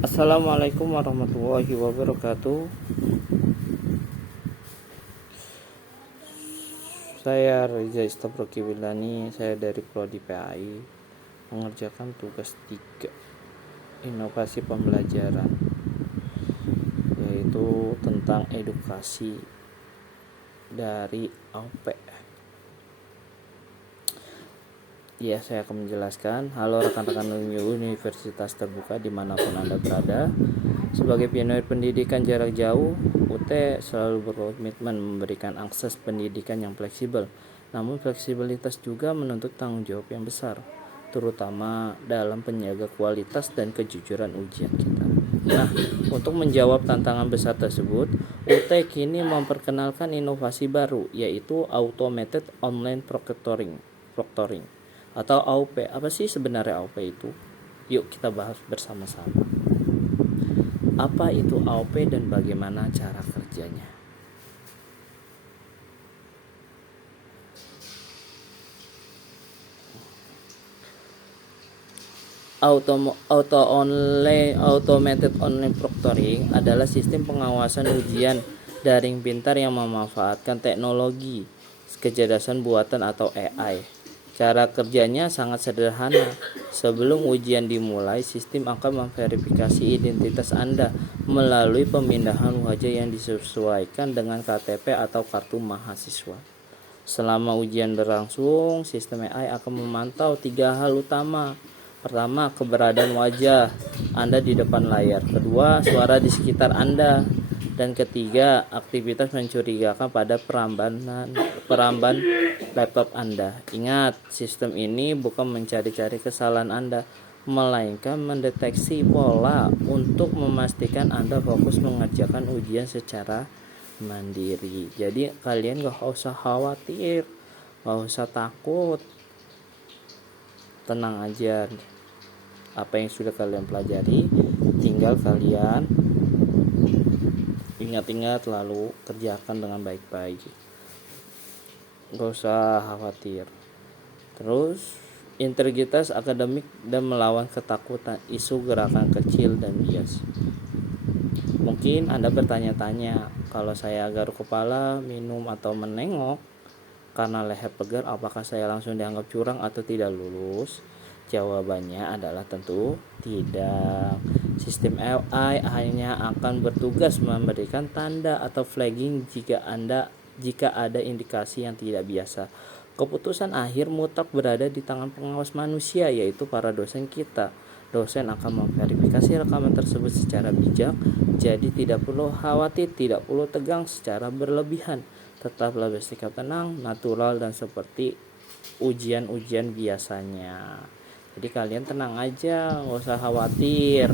Assalamualaikum warahmatullahi wabarakatuh. Saya Reza Istabroki Wilani, saya dari Prodi PAI, mengerjakan tugas 3 inovasi pembelajaran, yaitu tentang edukasi dari AUP. Ya, saya akan menjelaskan. Halo rekan-rekan Universitas Terbuka dimanapun Anda berada. Sebagai pionir pendidikan jarak jauh, UT selalu berkomitmen memberikan akses pendidikan yang fleksibel. Namun fleksibilitas juga menuntut tanggung jawab yang besar, terutama dalam penjaga kualitas dan kejujuran ujian kita. Nah, untuk menjawab tantangan besar tersebut, UT kini memperkenalkan inovasi baru, yaitu Automated Online Proctoring atau AUP. Apa sih sebenarnya AUP itu? Yuk kita bahas bersama-sama. Apa itu AUP dan bagaimana cara kerjanya? Automated Online Proctoring adalah sistem pengawasan ujian daring pintar yang memanfaatkan teknologi kecerdasan buatan atau AI. Cara kerjanya sangat sederhana. Sebelum ujian dimulai, sistem akan memverifikasi identitas Anda melalui pemindahan wajah yang disesuaikan dengan KTP atau kartu mahasiswa. Selama ujian berlangsung, sistem AI akan memantau 3 hal utama. Pertama, keberadaan wajah Anda di depan layar. Kedua, suara di sekitar Anda. Dan ketiga, aktivitas mencurigakan pada peramban laptop Anda. Ingat, sistem ini bukan mencari-cari kesalahan Anda, melainkan mendeteksi pola untuk memastikan Anda fokus mengerjakan ujian secara mandiri. Jadi kalian gak usah khawatir, gak usah takut, tenang aja. Apa yang sudah kalian pelajari tinggal kalian ingat-ingat lalu kerjakan dengan baik-baik, gak usah khawatir. Terus integritas akademik dan melawan ketakutan, isu gerakan kecil dan bias. Mungkin Anda bertanya-tanya, kalau saya garuk kepala, minum atau menengok karena leher pegal, apakah saya langsung dianggap curang atau tidak lulus? Jawabannya adalah tentu tidak. Sistem AI hanya akan bertugas memberikan tanda atau flagging jika ada indikasi yang tidak biasa. Keputusan akhir mutlak berada di tangan pengawas manusia, yaitu para dosen kita. Dosen akan memverifikasi rekaman tersebut secara bijak, jadi tidak perlu khawatir, tidak perlu tegang secara berlebihan. Tetaplah bersikap tenang, natural, dan seperti ujian-ujian biasanya. Jadi kalian tenang aja, gak usah khawatir.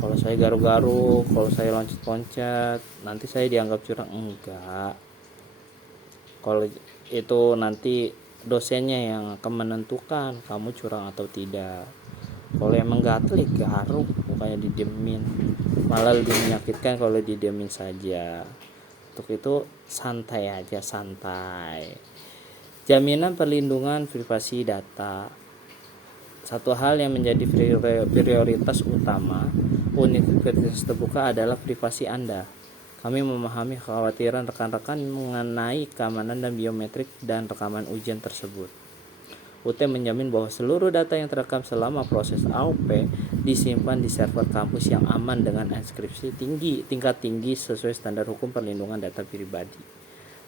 Kalau saya garuk-garuk, kalau saya loncat-loncat, nanti saya dianggap curang. Enggak. Kalau itu nanti dosennya yang akan menentukan kamu curang atau tidak. Kalau emang gatel, garuk, bukannya didiemin. Malah lebih menyakitkan kalau didiemin saja. Untuk itu santai aja, santai. Jaminan perlindungan privasi data. Satu hal yang menjadi prioritas utama Universitas Terbuka adalah privasi Anda. Kami memahami kekhawatiran rekan-rekan mengenai keamanan dan biometrik dan rekaman ujian tersebut. UT menjamin bahwa seluruh data yang terekam selama proses AUP disimpan di server kampus yang aman dengan enkripsi tingkat tinggi sesuai standar hukum perlindungan data pribadi.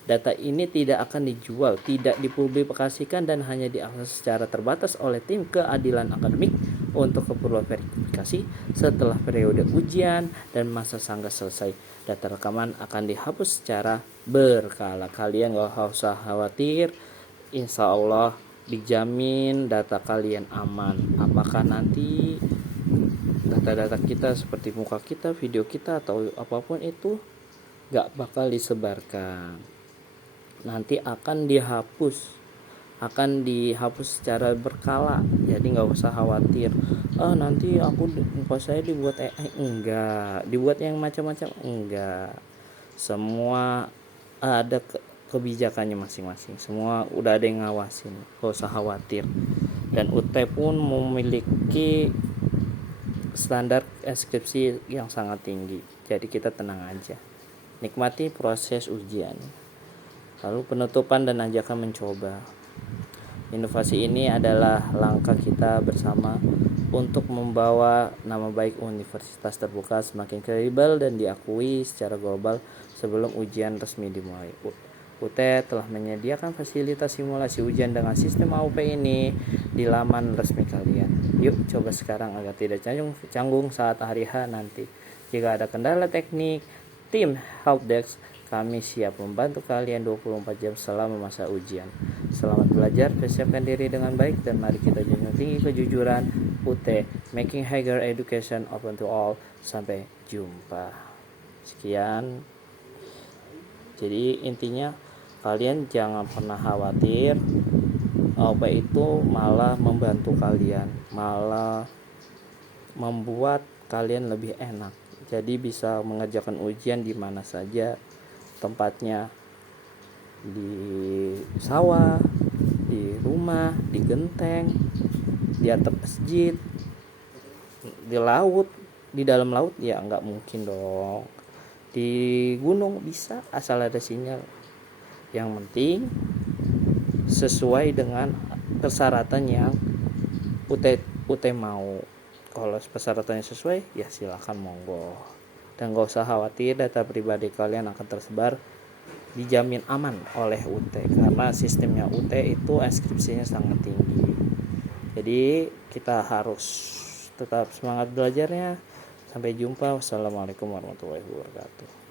Data ini tidak akan dijual, tidak dipublikasikan, dan hanya diakses secara terbatas oleh tim keadilan akademik untuk keperluan verifikasi. Setelah periode ujian dan masa sanggah selesai, data rekaman akan dihapus secara berkala. Kalian gak usah khawatir, insya Allah dijamin data kalian aman. Apakah nanti data-data kita seperti muka kita, video kita, atau apapun itu gak bakal disebarkan. Nanti akan dihapus secara berkala. Jadi nggak usah khawatir, nanti muka saya dibuat AI. Enggak, dibuat yang macam-macam. Enggak, semua ada kebijakannya masing-masing, semua udah ada yang ngawasin, nggak usah khawatir. Dan UT pun memiliki standar skripsi yang sangat tinggi. Jadi kita tenang aja. Nikmati proses ujian. Lalu penutupan dan ajakan mencoba. Inovasi ini adalah langkah kita bersama untuk membawa nama baik Universitas Terbuka semakin kredibel dan diakui secara global sebelum ujian resmi dimulai. UT telah menyediakan fasilitas simulasi ujian dengan sistem AUP ini di laman resmi kalian. Yuk coba sekarang agar tidak canggung saat hari H nanti. Jika ada kendala teknik, tim helpdesk kami siap membantu kalian 24 jam selama masa ujian. Selamat belajar, persiapkan diri dengan baik, dan mari kita junjung tinggi kejujuran. UT, making higher education open to all. Sampai jumpa. Sekian. Jadi intinya kalian jangan pernah khawatir, AUP itu malah membantu kalian, malah membuat kalian lebih enak. Jadi bisa mengerjakan ujian di mana saja tempatnya, di sawah, di rumah, di genteng, di atap masjid, di laut, di dalam laut ya nggak mungkin dong. Di gunung bisa asal ada sinyal. Yang penting sesuai dengan persyaratan yang UT mau. Kalau persyaratannya sesuai ya silakan monggo. Dan gak usah khawatir, data pribadi kalian akan tersebar, dijamin aman oleh UT karena sistemnya UT itu inskripsinya sangat tinggi. Jadi kita harus tetap semangat belajarnya. Sampai jumpa. Wassalamualaikum warahmatullahi wabarakatuh.